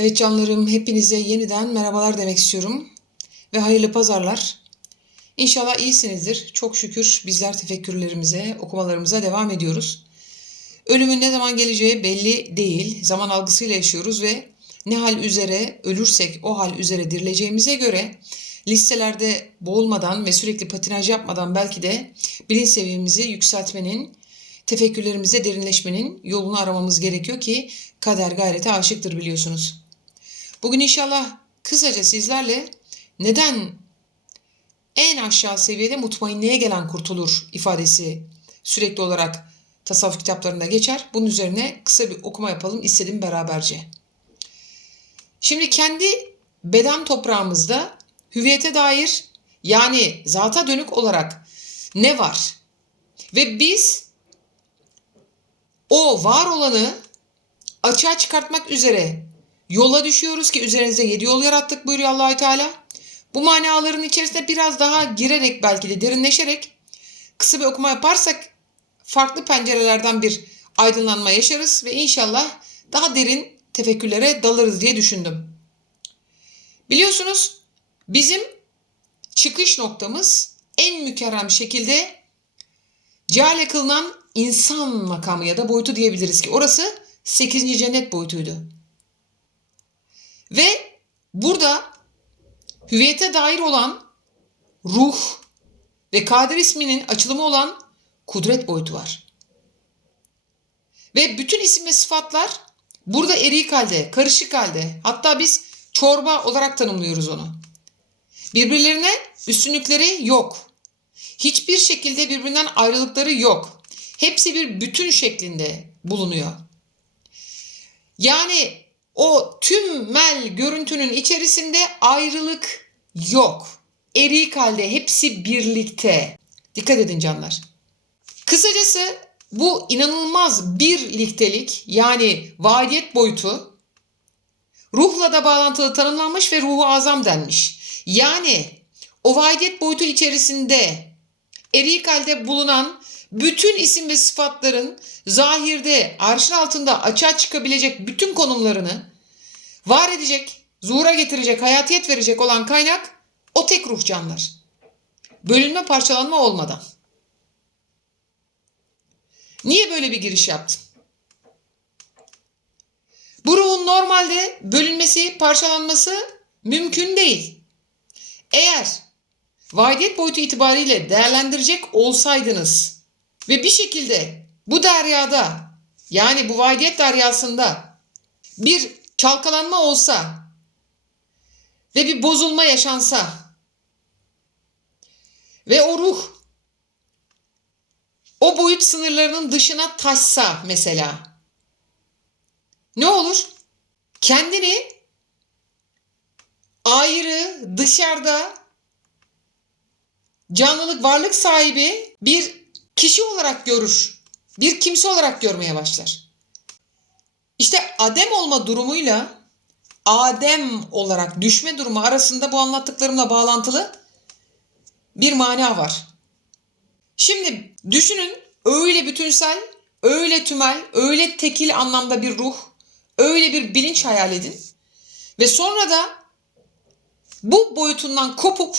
Evet canlarım hepinize yeniden merhabalar demek istiyorum. Ve hayırlı pazarlar. İnşallah iyisinizdir. Çok şükür bizler tefekkürlerimize, okumalarımıza devam ediyoruz. Ölümün ne zaman geleceği belli değil. Zaman algısıyla yaşıyoruz ve ne hal üzere ölürsek o hal üzere dirileceğimize göre listelerde boğulmadan ve sürekli patinaj yapmadan belki de bilinç seviyemizi yükseltmenin, tefekkürlerimizde derinleşmenin yolunu aramamız gerekiyor ki kader gayrete aşıktır biliyorsunuz. Bugün inşallah kısaca sizlerle neden en aşağı seviyede mutmainliğe gelen kurtulur ifadesi sürekli olarak tasavvuf kitaplarında geçer. Bunun üzerine kısa bir okuma yapalım istedim beraberce. Şimdi kendi beden toprağımızda hüviyete dair yani zata dönük olarak ne var? Ve biz o var olanı açığa çıkartmak üzere yola düşüyoruz ki üzerinize yedi yol yarattık buyuruyor Allahü Teala. Bu manaların içerisine biraz daha girerek belki de derinleşerek kısa bir okuma yaparsak farklı pencerelerden bir aydınlanma yaşarız ve inşallah daha derin tefekkürlere dalarız diye düşündüm. Biliyorsunuz bizim çıkış noktamız en mükerrem şekilde ceale kılınan insan makamı ya da boyutu diyebiliriz ki orası 8. cennet boyutuydu. Ve burada hüviyete dair olan ruh ve kadir isminin açılımı olan kudret boyutu var. Ve bütün isim ve sıfatlar burada erik halde, karışık halde. Hatta biz çorba olarak tanımlıyoruz onu. Birbirlerine üstünlükleri yok. Hiçbir şekilde birbirinden ayrılıkları yok. Hepsi bir bütün şeklinde bulunuyor. Yani o tümmel görüntünün içerisinde ayrılık yok. Erik halde hepsi birlikte. Dikkat edin canlar. Kısacası bu inanılmaz birliktelik yani vaidiyet boyutu ruhla da bağlantılı tanımlanmış ve ruhu azam denmiş. Yani o vaidiyet boyutu içerisinde erik halde bulunan bütün isim ve sıfatların zahirde arşın altında açığa çıkabilecek bütün konumlarını var edecek, zuhura getirecek, hayatiyet verecek olan kaynak o tek ruh canlar. Bölünme parçalanma olmadan. Niye böyle bir giriş yaptım? Bu ruhun normalde bölünmesi, parçalanması mümkün değil. Eğer vaidiyet boyutu itibariyle değerlendirecek olsaydınız ve bir şekilde bu deryada yani bu vaidiyet deryasında bir çalkalanma olsa ve bir bozulma yaşansa ve o ruh o boyut sınırlarının dışına taşsa mesela ne olur? Kendini ayrı, dışarıda canlılık, varlık sahibi bir kişi olarak görür. Bir kimse olarak görmeye başlar. İşte Adem olma durumuyla Adem olarak düşme durumu arasında bu anlattıklarımla bağlantılı bir mana var. Şimdi düşünün öyle bütünsel, öyle tümel, öyle tekil anlamda bir ruh, öyle bir bilinç hayal edin. Ve sonra da bu boyutundan kopup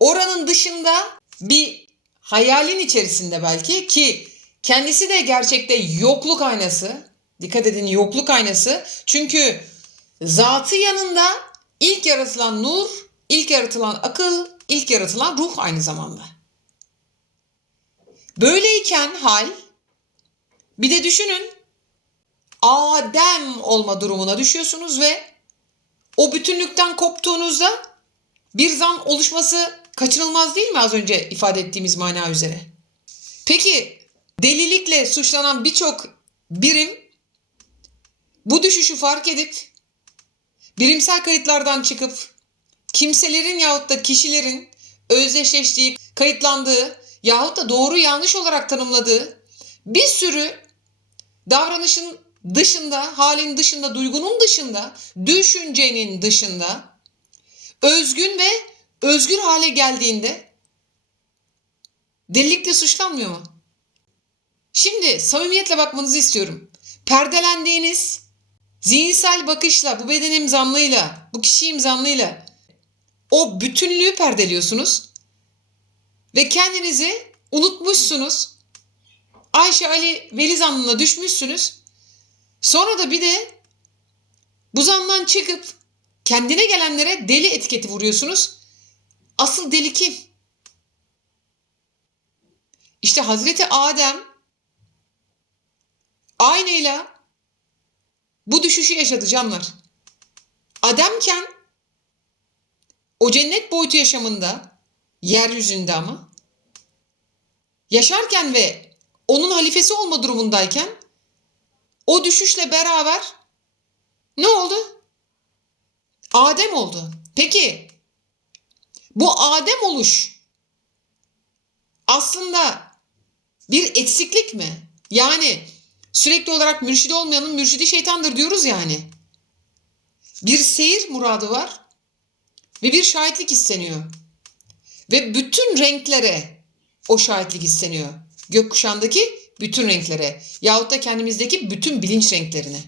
oranın dışında bir hayalin içerisinde belki ki kendisi de gerçekte yokluk aynası. Dikkat edin yokluk aynası. Çünkü zatı yanında ilk yaratılan nur, ilk yaratılan akıl, ilk yaratılan ruh aynı zamanda. Böyleyken hal bir de düşünün Adem olma durumuna düşüyorsunuz ve o bütünlükten koptuğunuzda bir zan oluşması kaçınılmaz değil mi az önce ifade ettiğimiz mana üzere? Peki delilikle suçlanan birçok birim bu düşüşü fark edip birimsel kayıtlardan çıkıp kimselerin yahut da kişilerin özdeşleştiği, kayıtlandığı yahut da doğru yanlış olarak tanımladığı bir sürü davranışın dışında, halin dışında, duygunun dışında, düşüncenin dışında özgün ve özgür hale geldiğinde delilikle suçlanmıyor mu? Şimdi samimiyetle bakmanızı istiyorum. Perdelendiğiniz, zihinsel bakışla, bu bedenim zamlıyla, bu kişiyim zamlıyla o bütünlüğü perdeliyorsunuz ve kendinizi unutmuşsunuz. Ayşe Ali Veli zanlına düşmüşsünüz. Sonra da bir de bu zandan çıkıp kendine gelenlere deli etiketi vuruyorsunuz. Asıl deli kim? İşte Hazreti Adem aynıyla bu düşüşü yaşadı canlar. Ademken o cennet boyutu yaşamında yeryüzünde ama yaşarken ve onun halifesi olma durumundayken o düşüşle beraber ne oldu? Adem oldu. Peki bu Adem oluş aslında bir eksiklik mi? Yani sürekli olarak mürşidi olmayanın mürşidi şeytandır diyoruz yani. Bir seyir muradı var ve bir şahitlik isteniyor. Ve bütün renklere o şahitlik isteniyor. Gökkuşağındaki bütün renklere yahut da kendimizdeki bütün bilinç renklerine.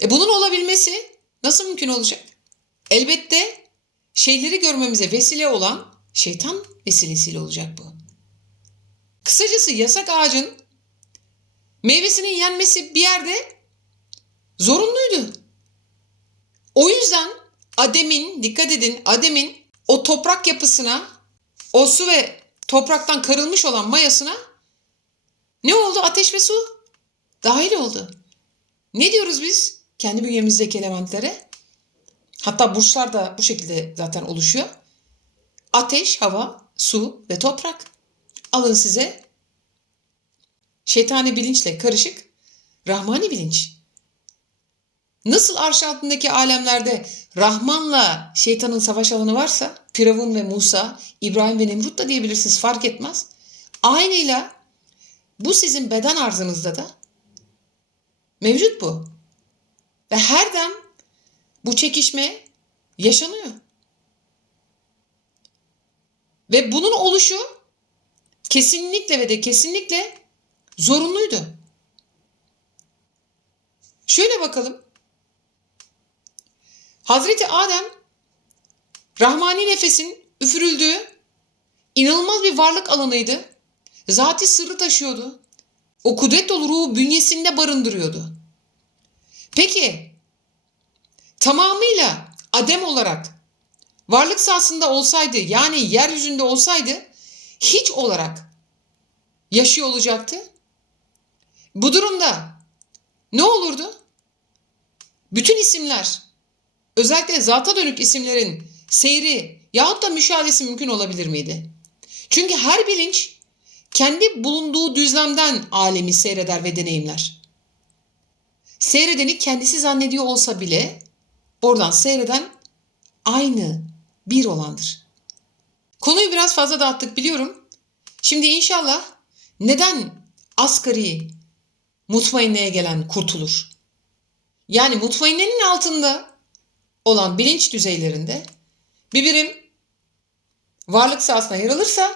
E bunun olabilmesi nasıl mümkün olacak? Elbette şeyleri görmemize vesile olan şeytan vesilesiyle olacak bu. Kısacası yasak ağacın meyvesinin yenmesi bir yerde zorunluydu. O yüzden Adem'in, dikkat edin Adem'in o toprak yapısına, o su ve topraktan karılmış olan mayasına ne oldu? Ateş ve su dahil oldu. Ne diyoruz biz kendi bünyemizdeki elementlere? Hatta burçlar da bu şekilde zaten oluşuyor. Ateş, hava, su ve toprak. Alın size şeytani bilinçle karışık rahmani bilinç. Nasıl arş altındaki alemlerde Rahman'la şeytanın savaş alanı varsa Firavun ve Musa, İbrahim ve Nemrut da diyebilirsiniz fark etmez. Aynıyla bu sizin beden arzınızda da mevcut bu. Ve her dem bu çekişme yaşanıyor. Ve bunun oluşu kesinlikle ve de kesinlikle zorunluydu. Şöyle bakalım. Hazreti Adem Rahmani nefesin üfürüldüğü inanılmaz bir varlık alanıydı. Zati sırrı taşıyordu. O kudret dolu ruhu bünyesinde barındırıyordu. Peki tamamıyla Adem olarak varlık sahasında olsaydı yani yeryüzünde olsaydı hiç olarak yaşıyor olacaktı. Bu durumda ne olurdu? Bütün isimler özellikle zata dönük isimlerin seyri yahut da müşahedesi mümkün olabilir miydi? Çünkü her bilinç kendi bulunduğu düzlemden alemi seyreder ve deneyimler. Seyredeni kendisi zannediyor olsa bile oradan seyreden aynı bir olandır. Konuyu biraz fazla dağıttık biliyorum. Şimdi inşallah neden asgari mutmainneye gelen kurtulur? Yani mutmainnenin altında olan bilinç düzeylerinde bir birim varlık sahasına yer alırsa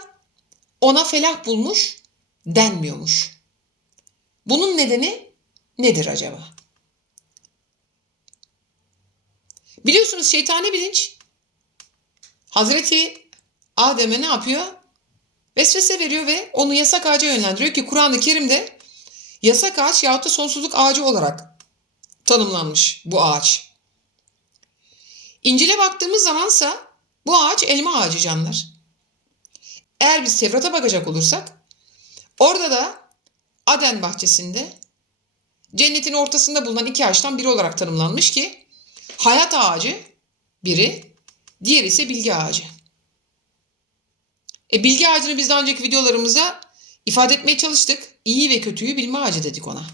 ona felah bulmuş denmiyormuş. Bunun nedeni nedir acaba? Biliyorsunuz şeytani bilinç Hazreti Adem'e ne yapıyor? Vesvese veriyor ve onu yasak ağaca yönlendiriyor ki Kur'an-ı Kerim'de yasak ağaç yahut da sonsuzluk ağacı olarak tanımlanmış bu ağaç. İncil'e baktığımız zamansa bu ağaç elma ağacı canlar. Eğer biz Tevrat'a bakacak olursak orada da Aden bahçesinde cennetin ortasında bulunan iki ağaçtan biri olarak tanımlanmış ki hayat ağacı biri, diğeri ise bilgi ağacı. E, bilgi ağacını biz daha önceki videolarımızda ifade etmeye çalıştık. İyi ve kötüyü bilme ağacı dedik ona.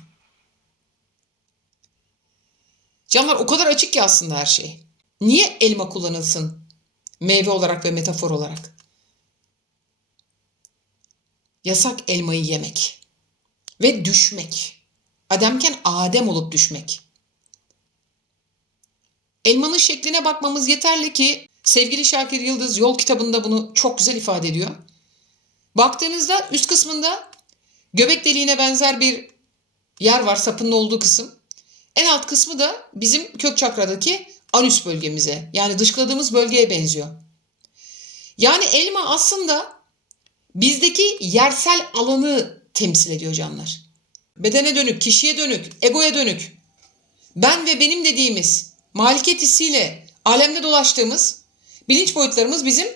Canlar o kadar açık ki aslında her şey. Niye elma kullanılsın? Meyve olarak ve metafor olarak. Yasak elmayı yemek. Ve düşmek. Ademken Adem olup düşmek. Elmanın şekline bakmamız yeterli ki sevgili Şakir Yıldız yol kitabında bunu çok güzel ifade ediyor. Baktığınızda üst kısmında göbek deliğine benzer bir yer var sapının olduğu kısım. En alt kısmı da bizim kök çakradaki anüs bölgemize yani dışkıladığımız bölgeye benziyor. Yani elma aslında bizdeki yersel alanı temsil ediyor canlar. Bedene dönük, kişiye dönük, egoya dönük. Ben ve benim dediğimiz maliket hissiyle alemde dolaştığımız bilinç boyutlarımız bizim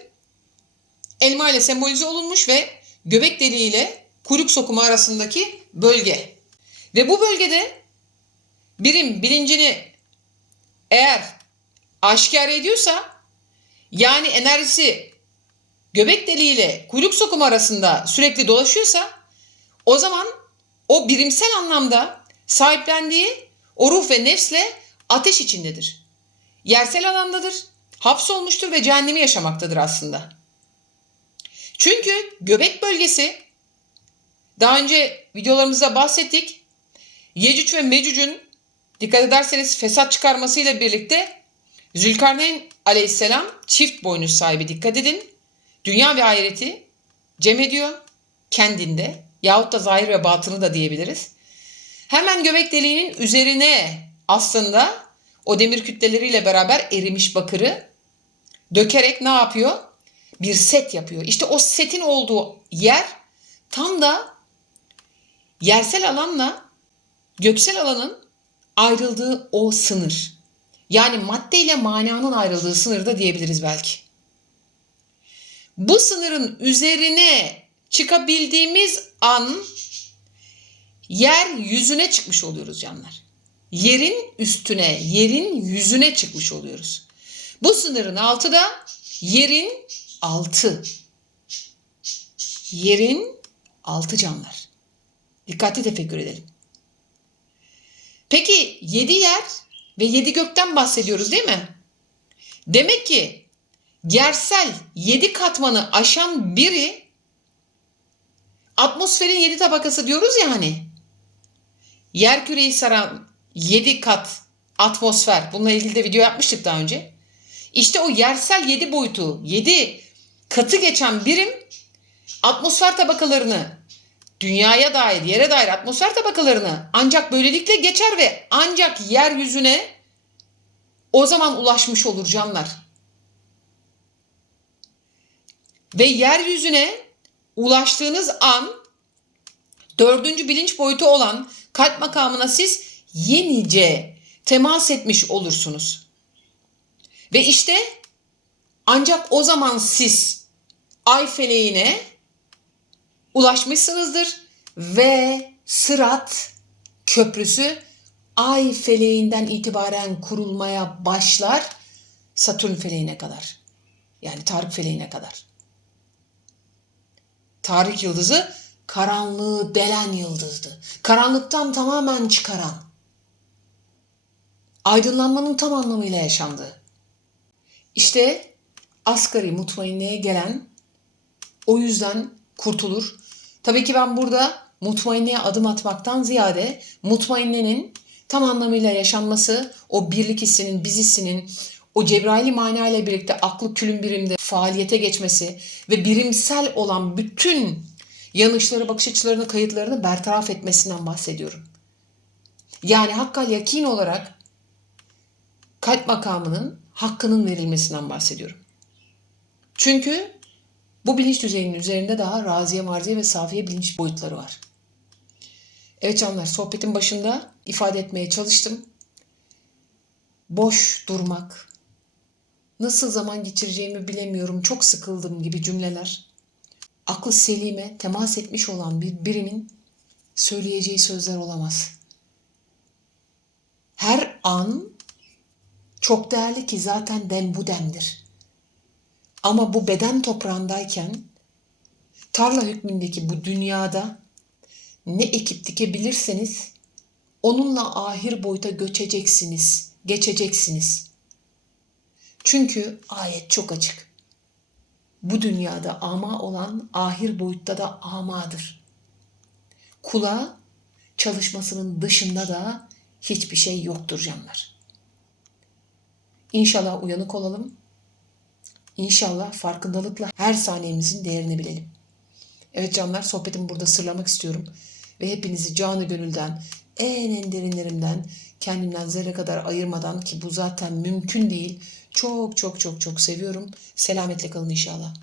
elma ile sembolize olunmuş ve göbek deliği ile kuyruk sokumu arasındaki bölge. Ve bu bölgede birim bilincini eğer aşikar ediyorsa yani enerjisi göbek deliği ile kuyruk sokumu arasında sürekli dolaşıyorsa o zaman o birimsel anlamda sahiplendiği o ruh ve nefsle ateş içindedir. Yersel alandadır, hapsolmuştur ve cehennemi yaşamaktadır aslında. Çünkü göbek bölgesi daha önce videolarımızda bahsettik. Yecüc ve Mecüc'ün dikkat ederseniz fesat çıkarmasıyla birlikte Zülkarneyn aleyhisselam çift boynuz sahibi dikkat edin. Dünya ve ahireti cem ediyor kendinde yahut da zahir ve batını da diyebiliriz. Hemen göbek deliğinin üzerine aslında o demir kütleleriyle beraber erimiş bakırı dökerek ne yapıyor? Bir set yapıyor. İşte o setin olduğu yer tam da yersel alanla göksel alanın ayrıldığı o sınır. Yani madde ile mananın ayrıldığı sınırda diyebiliriz belki. Bu sınırın üzerine çıkabildiğimiz an yer yüzüne çıkmış oluyoruz canlar. Yerin üstüne, yerin yüzüne çıkmış oluyoruz. Bu sınırın altı da yerin altı. Yerin altı canlar. Dikkatli tefekkür edelim. Peki yedi yer ve yedi gökten bahsediyoruz değil mi? Demek ki yersel yedi katmanı aşan biri atmosferin yedi tabakası diyoruz ya hani. Yer küreyi saran yedi kat atmosfer. Bununla ilgili de video yapmıştık daha önce. İşte o yersel yedi boyutu, yedi katı geçen birim atmosfer tabakalarını dünyaya dair, yere dair atmosfer tabakalarını ancak böylelikle geçer ve ancak yeryüzüne o zaman ulaşmış olur canlar. Ve yeryüzüne ulaştığınız an dördüncü bilinç boyutu olan kalp makamına siz yenice temas etmiş olursunuz. Ve işte ancak o zaman siz ay feleğine ulaşmışsınızdır ve Sırat köprüsü ay feleğinden itibaren kurulmaya başlar Satürn feleğine kadar. Yani Tarık feleğine kadar. Tarık yıldızı karanlığı delen yıldızdı. Karanlıktan tamamen çıkaran. Aydınlanmanın tam anlamıyla yaşandığı. İşte asgari mutmainliğe gelen o yüzden kurtulur. Tabii ki ben burada mutmainliğe adım atmaktan ziyade mutmainnenin tam anlamıyla yaşanması, o birlik hissinin, biz hissinin, o Cebraili mana ile birlikte aklı külün birimde faaliyete geçmesi ve birimsel olan bütün yanlışları, bakış açılarını, kayıtlarını bertaraf etmesinden bahsediyorum. Yani hakkal yakin olarak kalp makamının hakkının verilmesinden bahsediyorum. Çünkü bu bilinç düzeyinin üzerinde daha raziye, marziye ve safiye bilinç boyutları var. Evet canlar sohbetin başında ifade etmeye çalıştım. Boş durmak, nasıl zaman geçireceğimi bilemiyorum, çok sıkıldım gibi cümleler. Aklı selime temas etmiş olan bir birimin söyleyeceği sözler olamaz. Her an çok değerli ki zaten den bu dendir. Ama bu beden toprağındayken tarla hükmündeki bu dünyada ne ekip dikebilirseniz onunla ahir boyuta göçeceksiniz, geçeceksiniz. Çünkü ayet çok açık. Bu dünyada ama olan ahir boyutta da amadır. Kula çalışmasının dışında da hiçbir şey yoktur canlar. İnşallah uyanık olalım. İnşallah farkındalıkla her saniyemizin değerini bilelim. Evet canlar sohbetimi burada sırlamak istiyorum. Ve hepinizi canı gönülden en en derinlerimden kendimden zerre kadar ayırmadan ki bu zaten mümkün değil. Çok çok çok çok seviyorum. Selametle kalın inşallah.